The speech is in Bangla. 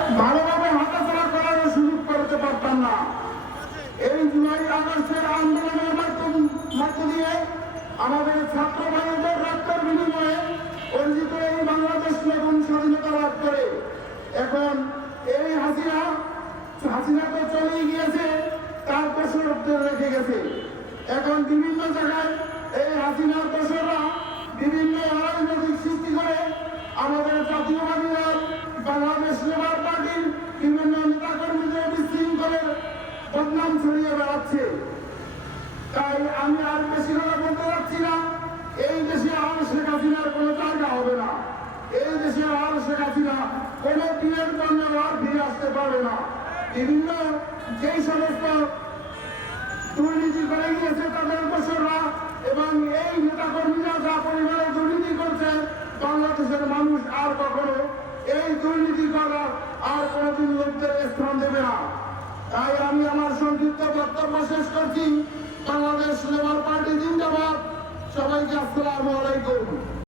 ভালোভাবে হাঁটাচলা করার সুযোগ করতে পারতাম না। এই জুলাই আগস্টের আন্দোলনের মধ্য দিয়ে আমাদের ছাত্র ভাইদের রক্তের বিনিময়ে অর্জিত এই বাংলাদেশ নতুন স্বাধীনতা লাভ করে। এখন এই হাসিনা তো চলেই গিয়েছে, তার দোষর রেখে গেছে। এখন বিভিন্ন জায়গায় এই হাসিনার দোষররা বিভিন্ন অরাজনৈতিক সৃষ্টি করে আমাদের জাতীয়বাদী দল বাংলাদেশ লেবার পার্টির বিভিন্ন নেতাকর্মীদের বিশৃঙ্খলের বদনাম ছড়িয়ে বেড়াচ্ছে। তাই আমি আর বেশি কথা বলতে পারছি না। এই দেশে আর শেখ হাসিনার কোনো জায়গা হবে না। এই দেশে আর শেখ হাসিনা কোনো দিনের জন্য আর ফিরে আসতে পারবে না। বিভিন্ন যেই সমস্ত দুর্নীতি করে গিয়েছে তাদের দোষররা এবং এই নেতাকর্মীরা যা পরিমাণে দুর্নীতি করছে, বাংলাদেশের মানুষ আর কখনো এই দুর্নীতি করার আর কোনোদিন লোকদের স্থান দেবে না। তাই আমি আমার সংক্ষিপ্ত বক্তব্য শেষ করছি। বাংলাদেশ লেবার পার্টি জিন্দাবাদ। সবাইকে আসসালামু আলাইকুম।